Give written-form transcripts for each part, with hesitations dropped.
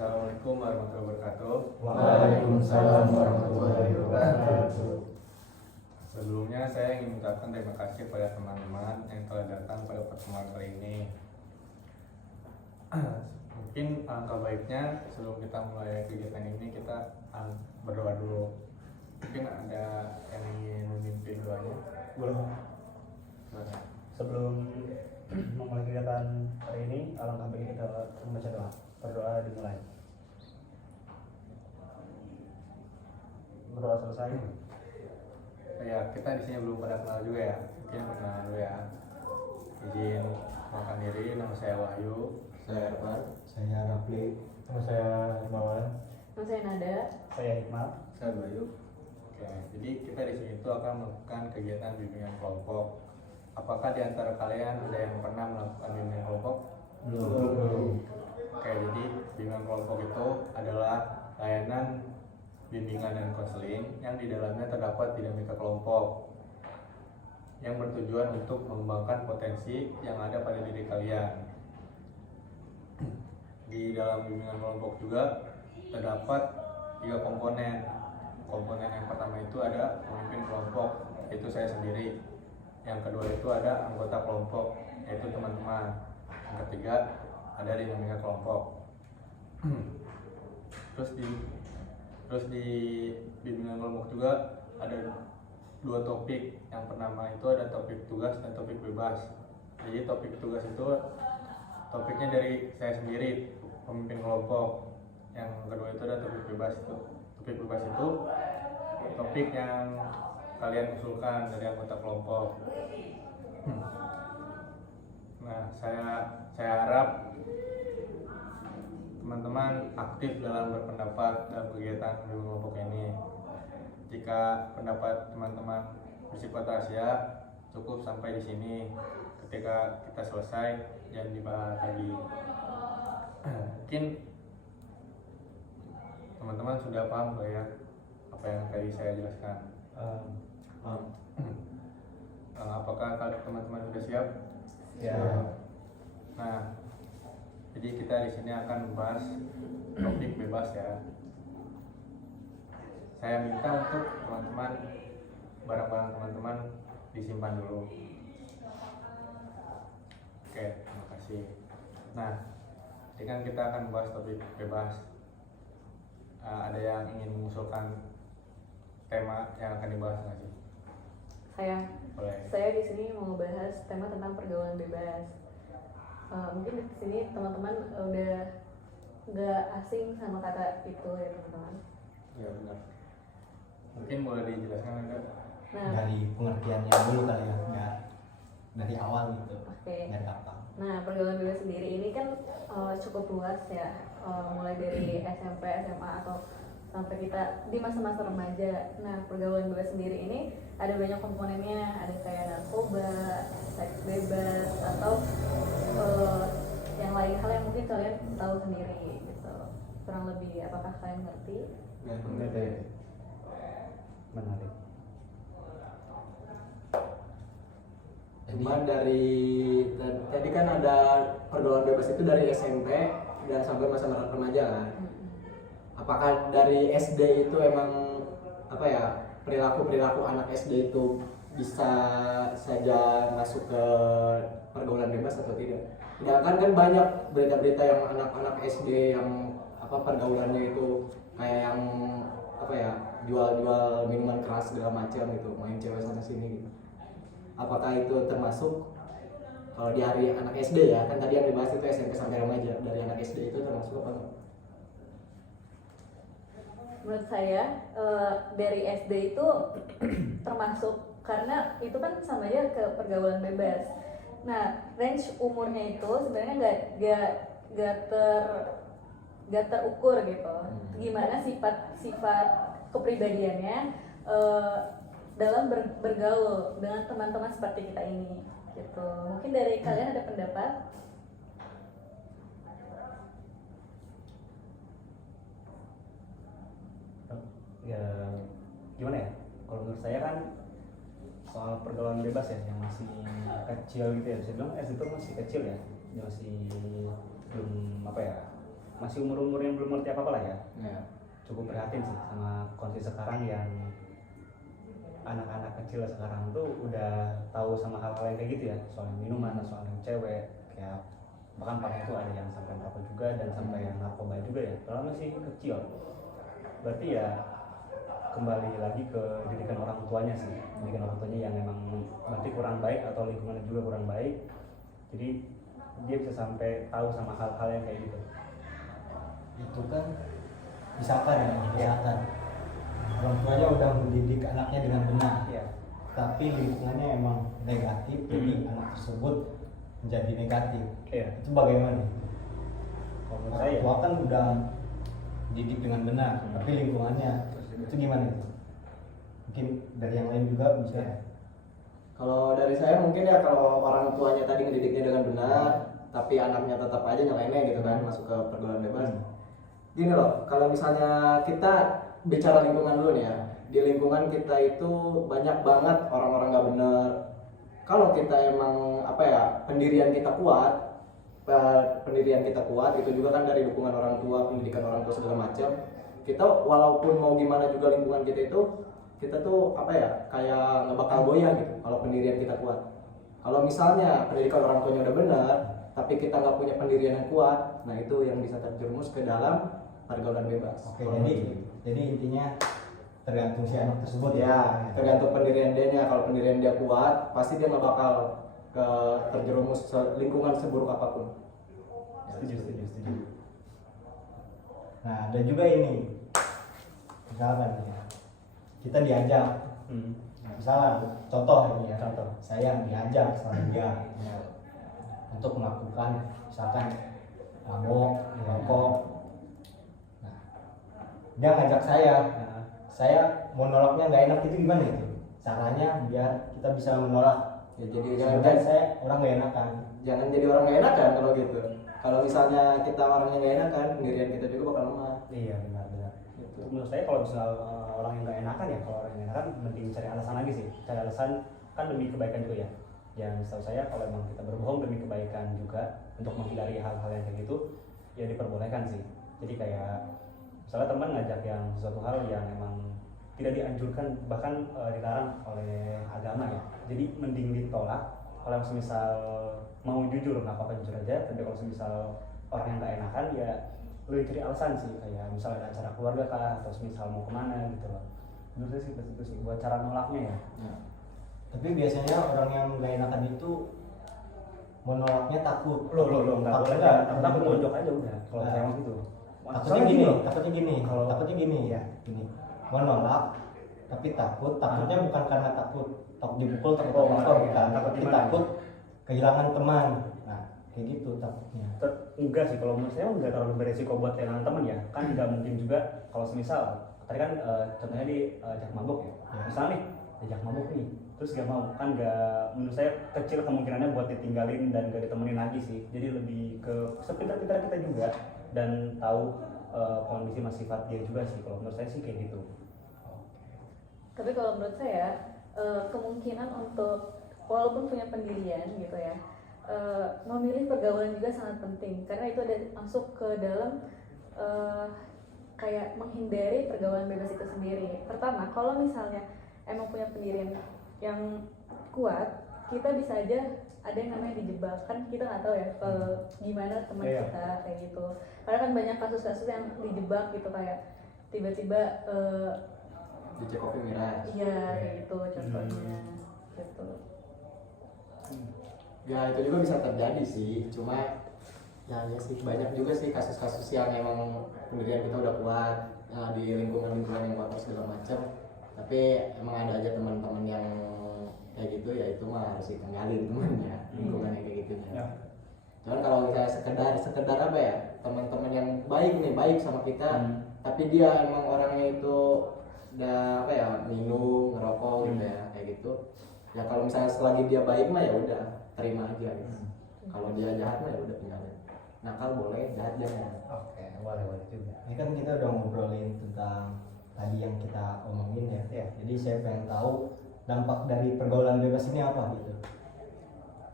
Assalamualaikum warahmatullahi wabarakatuh. Waalaikumsalam warahmatullahi wabarakatuh. Sebelumnya saya ingin mengucapkan terima kasih kepada teman-teman yang telah datang pada pertemuan kali ini. Mungkin alangkah baiknya sebelum kita mulai kegiatan ini kita berdoa dulu. Mungkin ada yang ingin memimpin doanya? Boleh. Silakan. Sebelum memulai kegiatan hari ini, alangkah baiknya kita membaca doa. Berdoa dimulai. Berdoa selesai. Ya, kita di sini belum pada kenal juga ya. Mungkin perkenalan dulu ya. Izin makan diri, nama saya Wahyu. Saya Erwan. Saya Rafli. Nama saya Hermawan. Nama saya Nada. Saya Hikmal. Saya Bayu. Oke, jadi kita di sini tuh akan melakukan kegiatan bimbingan kelompok. Apakah di antara kalian ada yang pernah melakukan bimbingan kelompok? Belum. Oke, jadi bimbingan kelompok itu adalah layanan bimbingan dan konseling yang di dalamnya terdapat dinamika kelompok yang bertujuan untuk mengembangkan potensi yang ada pada diri kalian. Di dalam bimbingan kelompok juga terdapat 3 komponen. Komponen yang pertama itu ada pemimpin kelompok, yaitu saya sendiri. Yang kedua itu ada anggota kelompok, yaitu teman-teman. Yang ketiga ada dinamika kelompok. Terus di bimbingan kelompok juga ada 2 topik. Yang pertama itu ada topik tugas dan topik bebas. Jadi topik tugas itu topiknya dari saya sendiri, pemimpin kelompok. Yang kedua itu ada topik bebas itu. Topik bebas itu topik yang kalian usulkan dari anggota kelompok. Nah, saya harap teman-teman aktif dalam berpendapat dalam kegiatan bimbingan kelompok ini. Jika pendapat teman-teman bersifat rahasia, cukup sampai di sini. Ketika kita selesai, jangan dibahas lagi. Mungkin teman-teman sudah paham gak ya apa yang tadi saya jelaskan? Apakah teman-teman sudah siap? Ya. Nah, jadi kita di sini akan membahas topik bebas ya. Saya minta untuk teman-teman, barang-barang teman-teman disimpan dulu. Oke, terima kasih. Nah, ini kan kita akan membahas topik bebas. Ada yang ingin mengusulkan tema yang akan dibahas nggak sih? Boleh. Saya di sini mau membahas tema tentang pergaulan bebas. Mungkin di sini teman-teman udah nggak asing sama kata itu ya teman-teman. Ya benar. Mungkin boleh dijelaskan enggak? Nah, Dari pengertiannya dulu kali ya, nggak dari awal gitu. oke. Dari apa? Nah, pergaulan bebas sendiri ini kan cukup luas ya, mulai dari SMP, SMA atau sampai kita di masa-masa remaja. Nah, pergaulan bebas sendiri ini ada banyak komponennya, ada kayak narkoba, seks bebas, atau yang lain hal yang mungkin kalian tahu sendiri gitu. Kurang lebih, apakah kalian ngerti? Menarik. Cuma dari tadi kan ada pergaulan bebas itu dari SMP dan sampai masa remaja kan. Apakah dari SD itu emang apa ya, perilaku anak SD itu bisa saja masuk ke pergaulan bebas atau tidak? Sedangkan kan banyak berita-berita yang anak-anak SD yang apa pergaulannya itu kayak yang apa ya, jual-jual minuman keras segala macam gitu, main cewek sana sini gitu. Apakah itu termasuk kalau di hari anak SD ya, kan tadi yang dibahas itu SMP sampai remaja, dari anak SD itu termasuk apa enggak? Menurut saya dari SD itu termasuk, karena itu kan sama aja ke pergaulan bebas. Nah, range umurnya itu sebenarnya nggak gak terukur gitu. Gimana sifat kepribadiannya dalam bergaul dengan teman-teman seperti kita ini gitu. Mungkin dari kalian ada pendapat? Ya gimana ya, kalau menurut saya kan soal pergaulan bebas ya yang masih kecil gitu ya, bisa bilang itu masih kecil ya, dia masih belum apa ya, masih umur yang belum ngerti apa lah ya. Cukup prihatin sih sama kondisi sekarang yang anak-anak kecil sekarang tuh udah tahu sama hal-hal yang kayak gitu ya, soal minuman, soal yang cewek, kayak bahkan parah itu ada yang sampai merokok juga dan sampai yang narkoba juga ya, kalau masih kecil. Berarti ya kembali lagi ke didikan orang tuanya sih, didikan orang tuanya yang memang nanti kurang baik atau lingkungannya juga kurang baik, jadi dia bisa sampai tahu sama hal-hal yang kayak gitu. Itu kan misalkan orang tuanya udah mendidik anaknya dengan benar, tapi lingkungannya emang negatif, jadi anak tersebut menjadi negatif. Itu bagaimana? Kalau menurut Orang saya tua kan udah didik dengan benar, tapi lingkungannya itu gimana itu? Mungkin dari yang lain juga bisa. Kalau dari saya mungkin ya, kalau orang tuanya tadi ngedidiknya dengan benar, tapi anaknya tetap aja nyeleneh gitu kan, masuk ke pergaulan bebas. Gini loh, kalau misalnya kita bicara lingkungan dulu nih ya, di lingkungan kita itu banyak banget orang-orang gak bener. Kalau kita emang apa ya, pendirian kita kuat, itu juga kan dari dukungan orang tua, pendidikan orang tua segala macam. Kita walaupun mau gimana juga lingkungan kita tuh apa ya, kayak nggak bakal goyah gitu kalau pendirian kita kuat. Kalau misalnya pendidikan orang tuanya udah benar tapi kita nggak punya pendirian yang kuat, nah itu yang bisa terjerumus ke dalam pergaulan bebas. Oke, jadi intinya tergantung si anak tersebut Ya, tergantung pendirian dia. Kalau pendirian dia kuat, pasti dia nggak bakal terjerumus lingkungan seburuk apapun. setuju. Nah, dan juga ini, misalkan ya, kita diajak, misalnya contoh ini ya, saya diajak sama dia untuk melakukan misalkan mabok, merokok. Nah, dia ngajak saya mau nolaknya nggak enak, itu gimana itu? Caranya biar kita bisa menolak. Ya, jadi Sebenarnya saya orang nggak enakan. jangan jadi orang nggak enakan kalau gitu. Kalau misalnya kita orangnya nggak enakan, pendirian kita juga bakal lemah. Iya benar. Menurut saya kalau misal orang yang nggak enakan ya, kalau orang yang enakan mending cari alasan lagi sih. Cari alasan kan demi kebaikan juga ya. Yang setahu saya kalau emang kita berbohong demi kebaikan juga untuk menghindari hal-hal yang kayak gitu, ya diperbolehkan sih. Jadi kayak misalnya teman ngajak yang sesuatu hal yang emang tidak dianjurkan, bahkan dilarang oleh agama ya. Jadi mending ditolak. Kalau misal mau jujur nggak apa-apa, jujur aja. Tapi kalau misal orang yang nggak enakan ya lebih cari alasan sih, kayak misalnya ada acara keluarga kah, atau misal mau kemana gitu loh. Menurut saya sih itu sih buat cara nolaknya ya. Tapi biasanya orang yang nggak enakan itu menolaknya takut. Lo nggak boleh nggak? takut tonjok aja udah. Kalau Nah. saya emang gitu. Takutnya gini, takutnya gini ya. Gini, menolak tapi takutnya bukan karena takut dipukul, takut Oh, apa, iya. bukan. Takut Tapi gimana? takut kehilangan teman. Nah, kayak gitu takutnya. Enggak sih, kalau menurut saya enggak terlalu beresiko buat kehilangan teman ya. Kan nggak mungkin juga kalau semisal tadi kan contohnya diajak mabuk ya. Misalnya nih diajak mabuk nih, terus gak mau, kan nggak, menurut saya kecil kemungkinannya buat ditinggalin dan gak ditemenin lagi sih. Jadi lebih ke sepintar-pintar kita juga dan tahu kondisi sifat dia juga sih. Kalau menurut saya sih kayak gitu. Tapi kalau menurut saya kemungkinan untuk walaupun punya pendirian gitu ya, memilih pergaulan juga sangat penting karena itu ada masuk ke dalam kayak menghindari pergaulan bebas itu sendiri. Pertama, kalau misalnya emang punya pendirian yang kuat, kita bisa aja ada yang namanya dijebak, kan kita nggak tahu ya gimana teman kita kayak gitu. Karena kan banyak kasus-kasus yang dijebak gitu, kayak tiba-tiba Di Coffee Miras. iya kayak gitu contohnya gitu. Ya itu juga bisa terjadi sih, cuma ya sih banyak juga sih kasus-kasus yang emang pendirian kita udah kuat di lingkungan yang kotor segala macam, tapi emang ada aja teman-teman yang kayak gitu, ya itu mah harus ditinggalin temannya, lingkungan yang kayak gitu ya. Cuman kalau misalnya sekedar apa ya, teman-teman yang baik sama kita, tapi dia emang orangnya itu udah apa ya, minum, ngerokok gitu ya, kayak gitu. Ya kalau misalnya selagi dia baik mah ya udah terima aja gitu. Kalau dia jahat mah ya udah tinggalin. Nakal boleh, jahat jangan. Oke, boleh juga. Ini kan kita udah ngobrolin tentang tadi yang kita omongin ya. Jadi saya pengen tahu dampak dari pergaulan bebas ini apa gitu.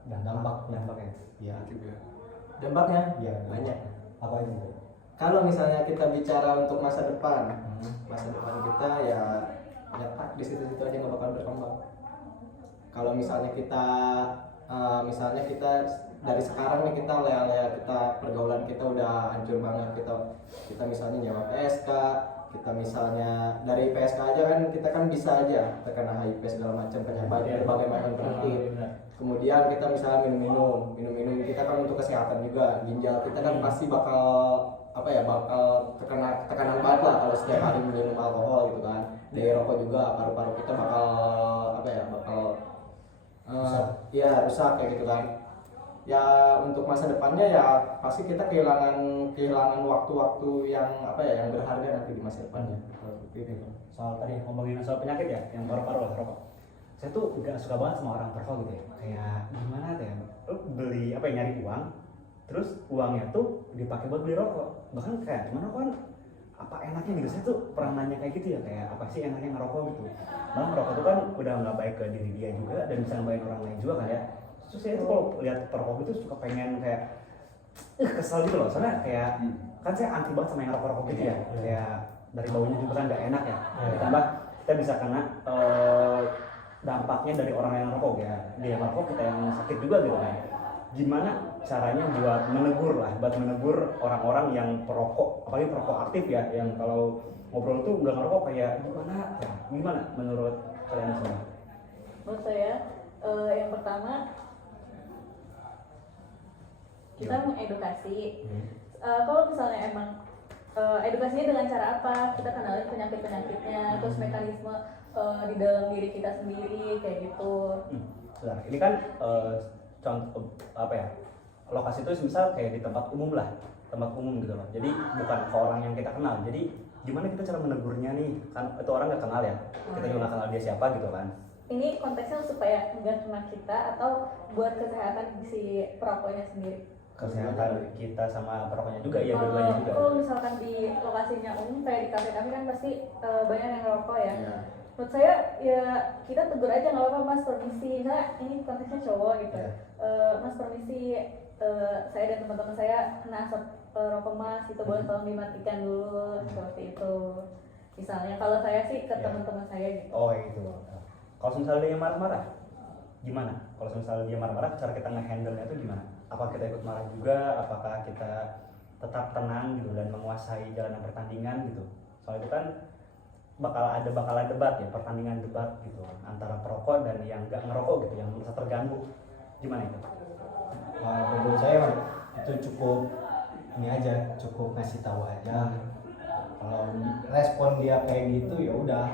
Dan dampaknya. Ya. Dampaknya Ya, banyak. Apa aja? Kalau misalnya kita bicara untuk masa depan kita ya di situ-situ aja nggak bakal berkembang. Kalau misalnya kita dari sekarang nih kita lea-lea, kita pergaulan kita udah hancur banget, kita misalnya nyewa PSK, kita misalnya dari PSK aja kan kita kan bisa aja terkena HIV segala macam berbagai macam penyakit. Kemudian kita misalnya minum kita kan untuk kesehatan juga, ginjal kita kan pasti bakal terkena tekanan banget lah kalau setiap hari minum alkohol gitu kan. Dari rokok juga paru-paru kita bakal rusak kayak gitu kan. Ya untuk masa depannya ya pasti kita kehilangan waktu-waktu yang yang berharga nanti di masa depannya. Soal tadi ngomongin soal penyakit ya, yang paru-paru lah, rokok. Saya tuh gak suka banget sama orang perokok gitu ya. Kayak gimana tuh ya, lu beli nyari uang, terus uangnya tuh dipakai buat beli rokok. Bahkan kayak gimana kan apa enaknya gitu. Saya tuh pernah nanya kayak gitu ya, kayak apa sih enaknya ngerokok gitu. Malah ngerokok tuh kan udah nggak baik ke diri dia juga dan bisa ngebaik orang lain juga kan ya. Terus saya tuh kalau lihat perokok itu suka pengen kayak kesel gitu loh, soalnya kayak kan saya anti banget sama yang ngerokok gitu ya. Kayak dari baunya juga kan nggak enak ya. Ditambah kita bisa kena dampaknya dari orang yang ngerokok ya. Dia yang ngerokok, kita yang sakit juga gitu kan. Gimana caranya buat menegur orang-orang yang perokok, apalagi perokok aktif ya, yang kalau ngobrol tuh nggak ngerokok kayak gimana menurut kalian semua? Menurut saya yang pertama kita mengedukasi. Kalau misalnya emang edukasinya dengan cara apa, kita kenalin penyakitnya, terus mekanisme di dalam diri kita sendiri kayak gitu. Ini kan contoh lokasi itu misal kayak di tempat umum gitu loh. Jadi bukan ke orang yang kita kenal. Jadi gimana kita cara menegurnya nih? Kan itu orang nggak kenal ya. Kita juga nggak kenal dia siapa gitu kan. Ini konteksnya supaya nggak kena kita atau buat kesehatan si perokoknya sendiri. Kesehatan kita sama perokoknya juga ya, dua-duanya juga. Kalau misalkan di lokasinya umum kayak di kafe-kafe kan pasti banyak yang ngerokok ya. Menurut saya ya kita tegur aja, nggak apa-apa mas, permisi. Misalnya ini konteksnya cowok gitu. Mas permisi, saya dan teman-teman saya kena asap rokok mas, itu boleh tolong dimatikan dulu, seperti itu. Misalnya kalau saya sih ke teman-teman saya gitu. Oh itu. Kalau misalnya dia marah-marah, gimana? Kalau misalnya dia marah-marah, cara kita nge-handle-nya itu gimana? Apa kita ikut marah juga? Apakah kita tetap tenang gitu dan menguasai jalanan pertandingan gitu? Soal itu kan bakalan debat ya, pertandingan debat gitu antara perokok dan yang nggak ngerokok gitu, yang merasa terganggu. Gimana itu? Menurut saya itu cukup ngasih tahu aja. Kalau respon dia kayak gitu ya udah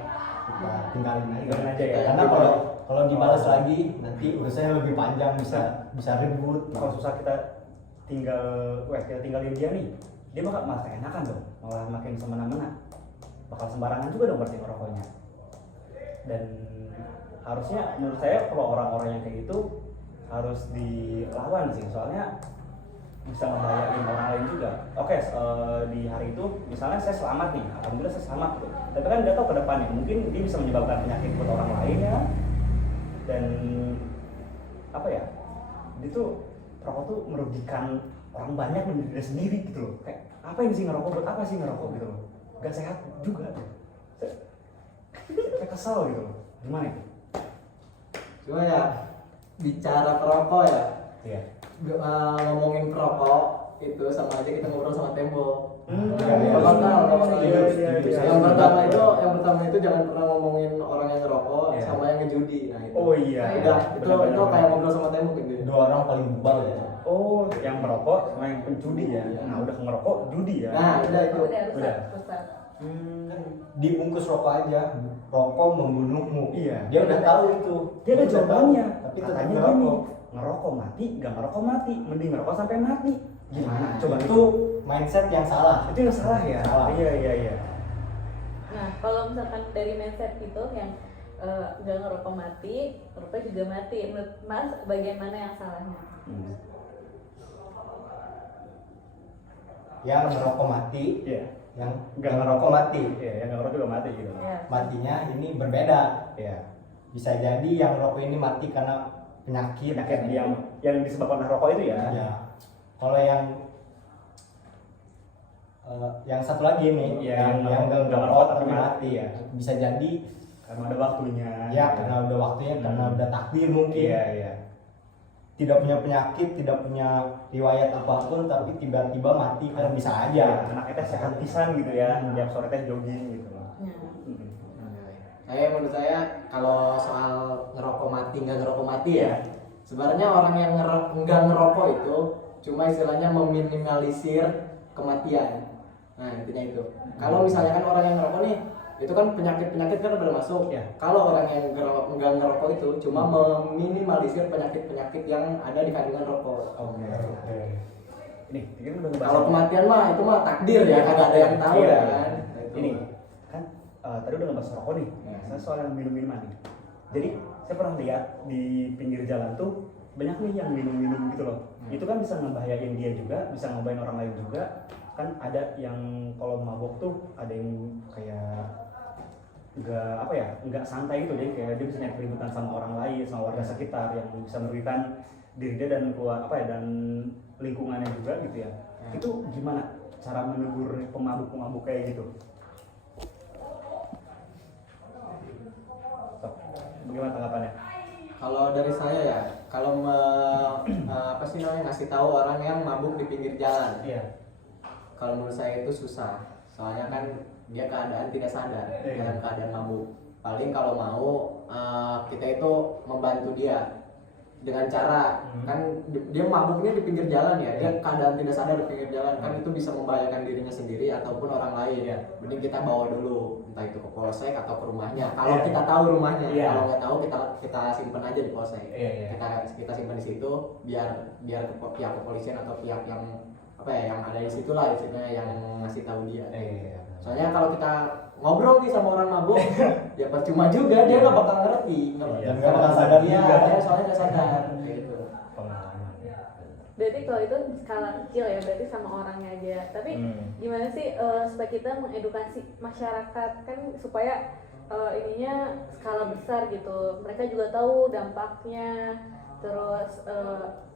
kita tinggalin aja ya. Karena kalau dibalas lagi nanti urusannya lebih panjang, bisa ribut. Kalau susah kita tinggalin dia nih, dia bakal malah keenakan dong, malah makin semena-mena, bakal sembarangan juga dong berarti ngerokoknya. Dan harusnya menurut saya kalau orang-orang yang kayak gitu harus dilawan sih, soalnya bisa membahayain orang lain juga. Oke, di hari itu misalnya saya selamat nih, alhamdulillah saya selamat gitu. Tapi kan nggak tahu ke depannya, mungkin dia bisa menyebabkan penyakit buat orang lain ya. Dan dia tuh perokok tuh merugikan orang banyak dan diri sendiri gitu loh. Kayak apa ini sih ngerokok, buat apa sih ngerokok gitu loh? Gak sehat juga tuh. Kayak kesel gitu loh. Gimana itu? Cuma ya bicara perokok ya. Iya. Ngomongin perokok itu sama aja kita ngobrol sama tembok. Yang pertama itu jangan pernah ngomongin orang yang ngerokok sama yang ngejudi. Nah itu. Oh iya. Itu kayak ngobrol sama tembok gitu. Dua orang paling bebal ya. Oh, yang merokok sama yang penjudi ya. Nah, udah ngerokok judi ya. Nah, udah itu. Udah. Dibungkus rokok aja, rokok membunuhmu. Iya. Dia udah tahu itu. Dia ada jawabannya. Tapi tetap katanya ngerokok. ngerokok mati, gak ngerokok mati, mending ngerokok sampai mati. Gimana? Coba itu mindset yang salah. itu yang salah ya. Salah. Iya. Nah, kalau misalkan dari mindset itu yang nggak ngerokok mati, ngerokok juga mati. Menurut Mas, bagian mana yang salahnya? Yang ngerokok mati, Iya. yang Nggak nggak ngerokok mati. Iya, yang ngerokok juga mati gitu. Ya. Matinya ini berbeda. Iya. Bisa jadi yang rokok ini mati karena penyakit. Penyakit yang disebabkan oleh rokok itu ya. Ya. Kalau yang satu lagi nih, Iya, yang yang nggak nggak ngerokok ngerokok tapi tapi mati. mati ya. Bisa jadi Karena ada waktunya. ya karena udah waktunya, karena udah takdir mungkin. Iya. Tidak punya penyakit, tidak punya riwayat apapun, tapi tiba-tiba mati kan bisa aja. Anak kita sehat pisan gitu ya, tiap sore teh jogging gitu loh. Ya. Menurut saya kalau soal ngerokok mati nggak ngerokok mati ya, sebenarnya orang yang nggak ngerokok itu cuma istilahnya meminimalisir kematian. Nah intinya itu. Kalau misalnya kan orang yang ngerokok nih, itu kan penyakit kan udah masuk. Ya. Kalau orang yang nggak ngerokok itu cuma meminimalisir penyakit yang ada di kandungan rokok. Oke. Ini kan udah ngebahas. Kalau kematian mah itu mah takdir ya, kagak ada yang tahu Iya. ya kan. Nah, itu. Ini kan tadi udah ngebahas rokok nih. Saya soal yang minum-minuman nih. Jadi saya pernah lihat di pinggir jalan tuh banyak nih yang minum-minum gitu loh. Itu kan bisa ngebahayain dia juga, bisa ngebahayain orang lain juga. Kan ada yang kalau mabuk tuh ada yang kayak nggak santai gitu deh, kayak dia bisa nyari keributan sama orang lain, sama warga sekitar yang bisa merugikan diri dia dan dan lingkungannya juga gitu ya. Itu gimana cara menegur pemabuk kayak gitu? Bagaimana tanggapannya? Kalau dari saya ya, kalau ngasih tahu orang yang mabuk di pinggir jalan, Iya. kalau menurut saya itu susah. Soalnya kan dia keadaan tidak sadar dalam keadaan mabuk. Paling kalau mau kita itu membantu dia dengan cara kan dia mabuknya di pinggir jalan ya, dia keadaan tidak sadar di pinggir jalan kan itu bisa membahayakan dirinya sendiri ataupun orang lain ya. Mending kita bawa dulu entah itu ke polsek atau ke rumahnya. Kalau kita tahu rumahnya, kalau nggak tahu kita simpan aja di polsek. Kita simpan di situ biar pihak kepolisian atau pihak yang yang ada di situ lah istilahnya yang ngasih tahu dia. Soalnya kalau kita ngobrol nih sama orang mabuk, ya percuma juga, dia nggak bakal ngerti, Dan nggak bakal sadar juga. Dia soalnya nggak sadar, kayak gitu. Berarti kalau itu skala kecil ya, berarti sama orangnya aja. Tapi gimana sih supaya kita mengedukasi masyarakat kan supaya ininya skala besar gitu. Mereka juga tahu dampaknya, terus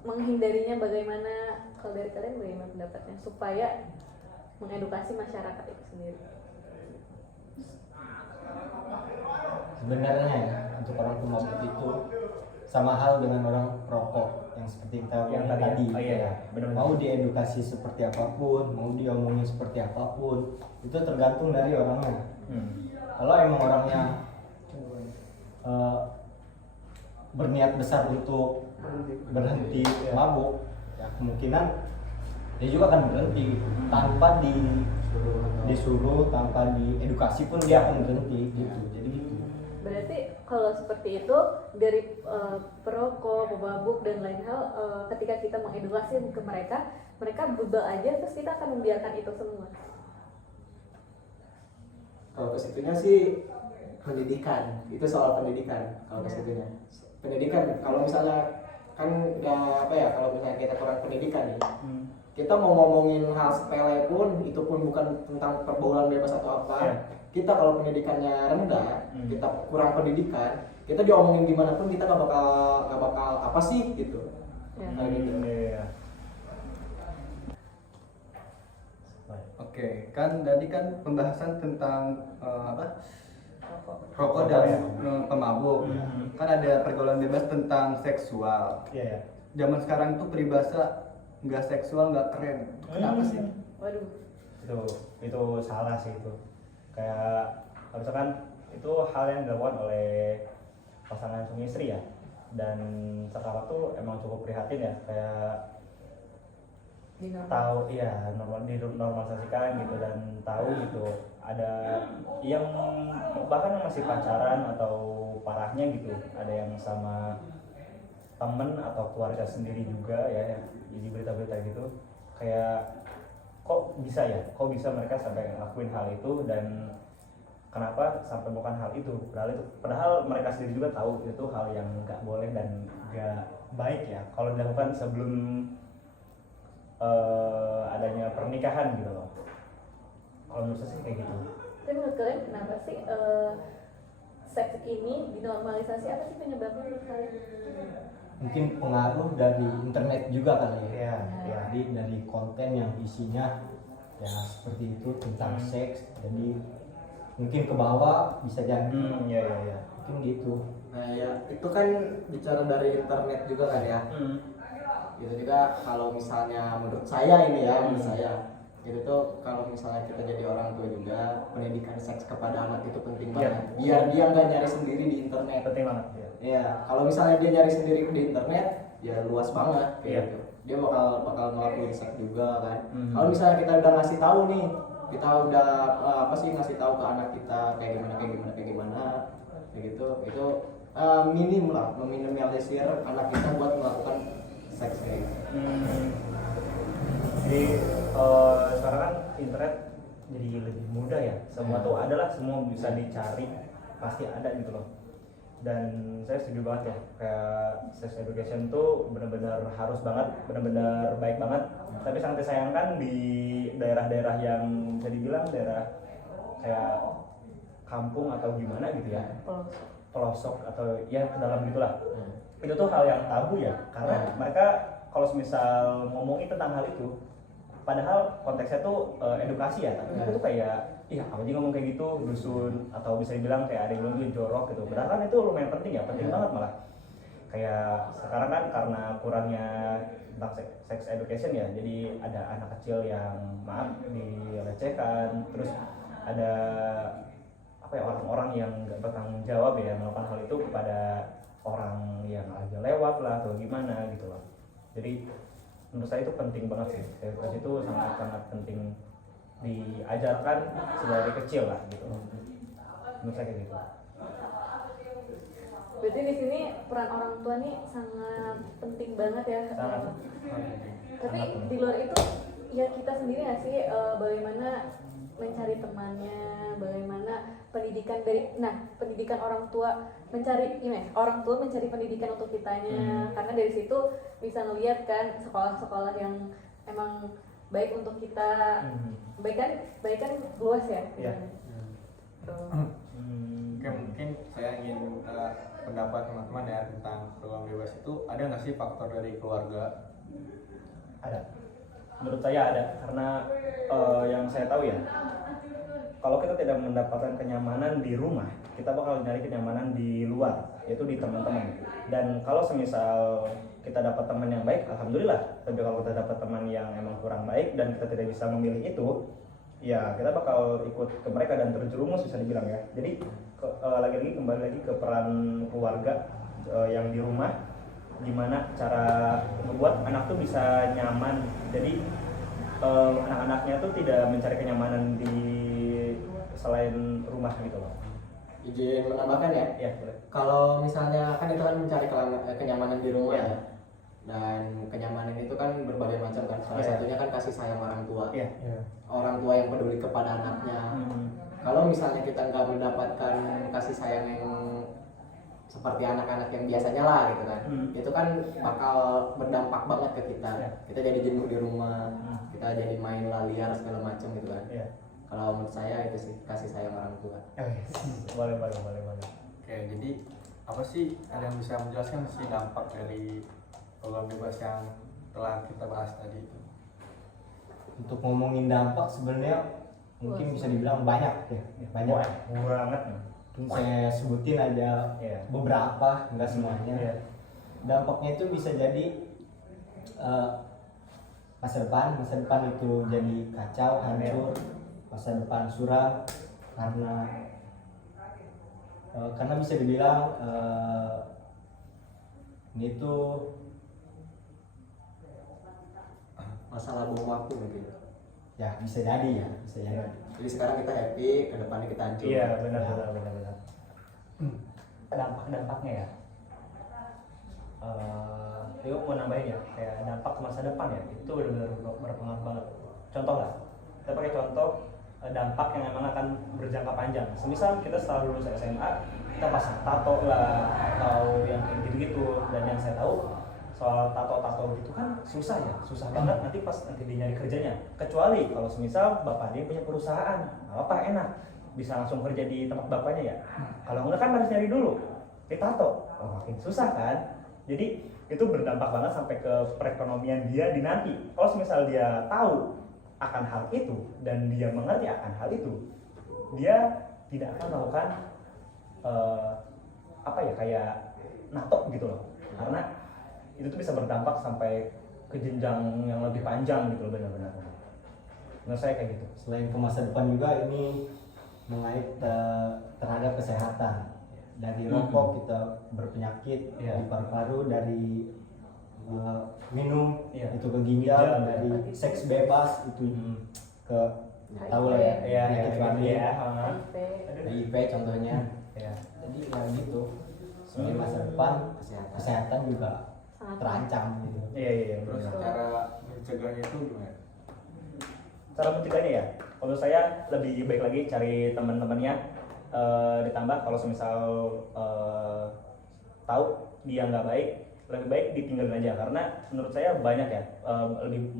menghindarinya bagaimana. Kalau dari kalian bagaimana pendapatnya supaya mengedukasi masyarakat itu sendiri? Sebenarnya ya, untuk orang pemabuk itu sama hal dengan orang perokok yang seperti kita Yang bilang tadi. benar. Mau diedukasi seperti apapun, mau diomongin seperti apapun, itu tergantung dari orangnya. Kalau emang orangnya berniat besar untuk berhenti mabuk, ya kemungkinan dia juga akan berhenti tanpa disuruh, tanpa diedukasi pun dia akan berhenti gitu. Jadi gitu. Berarti kalau seperti itu dari perokok, pemabuk dan lain hal, ketika kita mengedukasi ke mereka bebel aja terus kita akan membiarkan itu semua. Kalau ke situnya sih pendidikan, itu soal pendidikan. Kalau ke situnya pendidikan, kalau misalnya kan udah kalau misalnya kita kurang pendidikan nih, kita mau ngomongin hal sepele pun itu pun bukan tentang pergaulan bebas atau apa. Kita kalau pendidikannya rendah, kita kurang pendidikan, kita diomongin gimana pun kita gak bakal apa sih gitu. Kayak gitu. Oke, kan tadi kan pembahasan tentang rokok dan pemabuk. Kan ada pergaulan bebas tentang seksual. Zaman sekarang tuh peribahasa nggak seksual nggak keren. Kenapa sih? Waduh. Itu salah sih itu. Kayak harusnya kan itu hal yang dilakukan oleh pasangan suami istri ya. Dan sekarang tuh emang cukup prihatin ya, kayak tahu dinormalisasikan gitu dan tahu gitu ada yang bahkan masih pacaran atau parahnya gitu, ada yang sama temen atau keluarga sendiri juga ya yang jadi berita-berita gitu, kayak kok bisa mereka sampai ngelakuin hal itu, dan kenapa sampai melakukan hal itu, padahal mereka sendiri juga tahu itu hal yang nggak boleh dan nggak baik ya kalau dilakukan sebelum adanya pernikahan gitu loh. Kalau menurut saya sih kayak gitu. Tapi menurut kalian kenapa sih seks ini dinormalisasi? Apa sih penyebabnya menurut kalian? Mungkin pengaruh dari internet juga kali ya. Iya. Jadi dari konten yang isinya ya seperti itu tentang seks, jadi mungkin ke bawah bisa jadi. Iya. Mungkin gitu. Nah ya itu kan bicara dari internet juga kan ya. Gitu juga kalau misalnya menurut saya ini ya, menurut saya itu tuh kalau misalnya kita jadi orang tua juga, pendidikan seks kepada anak itu penting banget. Biar dia nggak nyari sendiri di internet. Penting banget ya. Iya, kalau misalnya dia nyari sendiri di internet, ya luas banget kayak Iya. gitu. Dia bakal ngelakuin seks juga kan. Kalau misalnya kita udah ngasih tahu nih, kita udah ngasih tahu ke anak kita kayak gimana kayak gitu, itu minim lah, meminimalisir anak kita buat melakukan seks kayak gitu. Jadi sekarang kan internet jadi lebih mudah ya, semua tuh adalah, semua bisa dicari, pasti ada gitu loh. Dan saya setuju banget ya, kayak sex education tuh benar-benar harus banget, benar-benar baik banget. Tapi sangat disayangkan di daerah-daerah yang bisa dibilang daerah kayak kampung atau gimana gitu ya, pelosok atau ya ke dalam gitulah. Itu tuh hal yang tabu ya, karena mereka kalau misal ngomongin tentang hal itu, padahal konteksnya tuh edukasi ya, tapi itu tuh kayak apa sih ngomong kayak gitu, dusun, atau bisa dibilang kayak ada yang bilang itu jorok gitu. Padahal kan itu lumayan penting ya, penting banget malah. Kayak sekarang kan karena kurangnya tentang sex education ya, jadi ada anak kecil yang maaf dilecehkan, terus ada orang-orang yang nggak bertanggung jawab ya melakukan hal itu kepada orang yang aja lewat lah atau gimana gitu loh. Jadi menurut saya itu penting banget sih, edukasi itu sangat-sangat penting diajarkan dari kecil lah gitu. Menurut saya kayak gitu. Berarti di sini peran orang tua nih sangat penting banget ya. Sangat. Tapi di luar itu ya kita sendiri nggak sih bagaimana mencari temannya, bagaimana pendidikan pendidikan orang tua orang tua mencari pendidikan untuk kitanya, karena dari situ bisa ngeliat kan sekolah-sekolah yang emang baik untuk kita, baik kan luas ya. Iya. Oke, mungkin saya ingin pendapat teman-teman ya tentang peluang bebas itu, ada nggak sih faktor dari keluarga? Ada. Menurut saya ada, karena yang saya tahu ya, kalau kita tidak mendapatkan kenyamanan di rumah, kita bakal nyari kenyamanan di luar, yaitu di teman-teman. Dan kalau semisal kita dapat teman yang baik, alhamdulillah. Tapi kalau kita dapat teman yang emang kurang baik dan kita tidak bisa memilih itu, ya kita bakal ikut ke mereka dan terjerumus bisa dibilang ya. Jadi lagi-lagi kembali lagi ke peran keluarga yang di rumah, gimana cara membuat anak tuh bisa nyaman. Jadi anak-anaknya tuh tidak mencari kenyamanan di selain rumah gitu loh. Izin menambahkan ya. Iya, boleh. Kalau misalnya kan itu kan mencari kenyamanan di rumah ya. Dan kenyamanan itu kan berbagai macam kan. Salah satunya kan kasih sayang orang tua. Orang tua yang peduli kepada anaknya. Kalau misalnya kita nggak mendapatkan kasih sayang yang seperti anak-anak yang biasanya lah gitu kan, itu kan bakal berdampak banget ke kita. Kita jadi jenuh di rumah, kita jadi main liar segala macam gitu kan. Kalau menurut saya itu sih kasih sayang orang tua. Boleh. Oke, jadi apa sih, ada yang bisa menjelaskan sih dampak dari peluang bebas yang telah kita bahas tadi itu? Untuk ngomongin dampak sebenarnya mungkin bisa dibilang banyak ya, banyak. Banget. Saya sebutin aja beberapa, enggak semuanya. Dampaknya itu bisa jadi masa depan itu jadi kacau, hancur, masa depan suram karena bisa dibilang ini tuh Masalah bom waktu mungkin. ya bisa jadi. Jadi sekarang kita happy, ke depannya kita hancur. Iya, benar. Dampak-dampaknya ya. Itu mau nambahin ya, kayak dampak ke masa depan ya, itu benar-benar berpengaruh banget. Contoh lah, kita pakai contoh dampak yang memang akan berjangka panjang. Semisal kita setelah lulus SMA, kita pasang tato lah atau yang kayak gitu-gitu. Dan yang saya tahu soal tato-tato gitu kan susah ya, susah banget nanti pas nanti dia nyari kerjanya. Kecuali kalau semisal bapak dia punya perusahaan, apa enak, bisa langsung kerja di tempat bapaknya ya. Kalau enggak kan harus nyari dulu, tato, makin susah kan. Jadi itu berdampak banget sampai ke perekonomian dia di nanti. Kalau semisal dia tahu akan hal itu dan dia mengerti akan hal itu, dia tidak akan melakukan apa ya, kayak nato gitu loh, karena itu tuh bisa berdampak sampai ke jenjang yang lebih panjang gitu loh, benar-benar. Menurut saya kayak gitu. Selain ke masa depan juga ini mengait terhadap kesehatan. Dari rokok kita berpenyakit di paru-paru, dari minum itu ke ginjal, dari seks bebas itu ke tahu lah ya, penyakit kelamin, HIV contohnya. Jadi ya gitu. Selain masa depan, kesehatan juga terancam gitu. Iya. Terus cara mencegahnya itu gimana? Cara mencegahnya ya, kalau saya lebih baik lagi cari teman-temannya, ditambah kalau semisal tahu dia nggak baik, lebih baik ditinggalin aja, karena menurut saya banyak ya,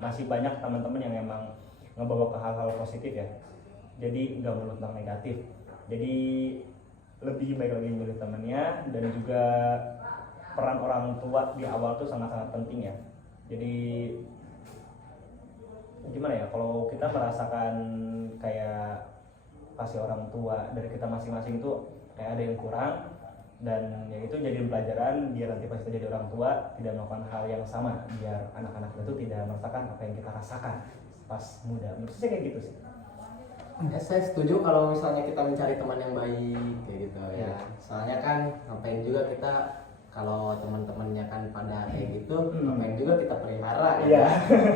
masih banyak teman-teman yang emang ngebawa ke hal-hal positif ya, jadi nggak melulu tentang negatif. Jadi lebih baik lagi milih temannya, dan juga peran orang tua di awal tuh sangat-sangat penting ya. Jadi gimana ya, kalau kita merasakan kayak kasih orang tua dari kita masing-masing itu kayak ada yang kurang, dan ya itu jadi pelajaran biar nanti pas kita jadi orang tua tidak melakukan hal yang sama, biar anak-anak itu tidak merasakan apa yang kita rasakan pas muda. Menurut saya kayak gitu sih. Ya, saya setuju kalau misalnya kita mencari teman yang baik kayak gitu ya. Soalnya kan ngapain juga kita kalau teman-temannya kan pada kayak gitu, ngapain juga kita pelihara ya.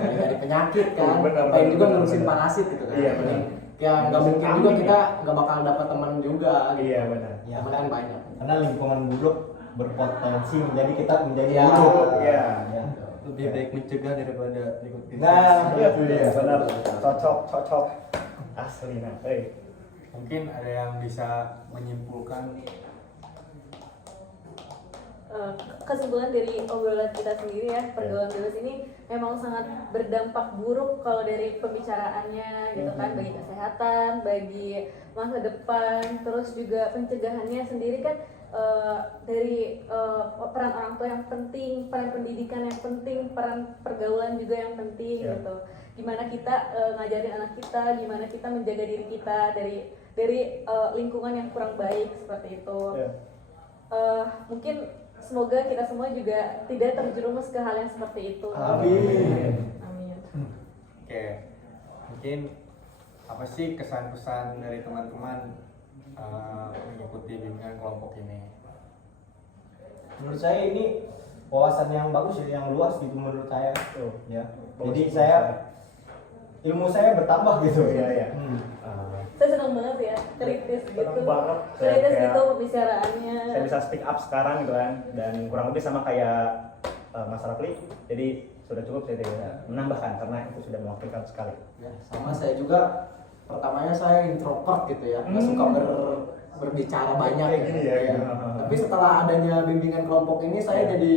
Dari penyakit kan. Ngapain juga ngurusin parasit gitu kan. Iya benar. Ya nggak mungkin juga kita nggak bakal dapat teman juga. Gitu. Iya benar. Ya, Teman kan banyak. karena lingkungan buruk berpotensi menjadi kita menjadi Ya. buruk. Iya. Ya. Lebih baik mencegah daripada ikutin. Nah, Iya benar. Cocok. Asli nah. Mungkin ada yang bisa menyimpulkan kesimpulan dari obrolan kita sendiri ya, pergaulan bebas ini memang sangat berdampak buruk kalau dari pembicaraannya gitu kan, bagi kesehatan, bagi masa depan, terus juga pencegahannya sendiri kan dari peran orang tua yang penting, peran pendidikan yang penting, peran pergaulan juga yang penting gitu. Gimana kita ngajarin anak kita, gimana kita menjaga diri kita dari lingkungan yang kurang baik seperti itu. Mungkin semoga kita semua juga tidak terjerumus ke hal yang seperti itu. Amin. Oke, mungkin apa sih kesan-pesan dari teman-teman mengikuti bimbingan kelompok ini? Menurut saya ini wawasan yang bagus ya, yang luas gitu menurut saya. Ya. Jadi ilmu saya bertambah gitu. Iya. Saya senang banget ya, kritis gitu. Senang banget. Kritis Kayak- gitu pembicaraannya. Saya bisa speak up sekarang gitu kan, dan kurang lebih sama kayak Mas Rafli, jadi sudah cukup saya tidak menambahkan karena itu sudah mewakilkan sekali. Ya, sama saya juga pertamanya saya introvert gitu ya, nggak suka berbicara banyak Kayak gini ya, gitu. Tapi setelah adanya bimbingan kelompok ini saya jadi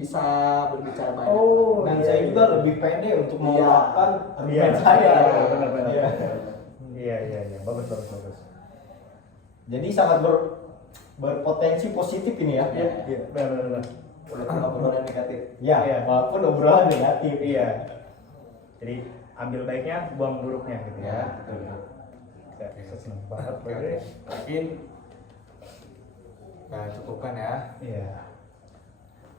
bisa berbicara banyak. Dan saya juga lebih pede untuk mengungkapkan Iya, argumen saya. benar-benar. Iya. Iya, bagus. Jadi sangat berpotensi positif ini ya. Iya, benar. Walaupun obrolan negatif. Ya, walaupun obrolan negatif. Iya. Jadi ambil baiknya, buang buruknya gitu ya. Betul. Senang banget. Oke. Mungkin cukupkan ya. Iya.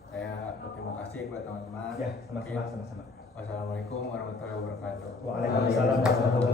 Saya berterima kasih kepada teman-teman. Ya, sama-sama. Wassalamualaikum warahmatullahi wabarakatuh. Waalaikumsalam warahmatullahi wabarakatuh.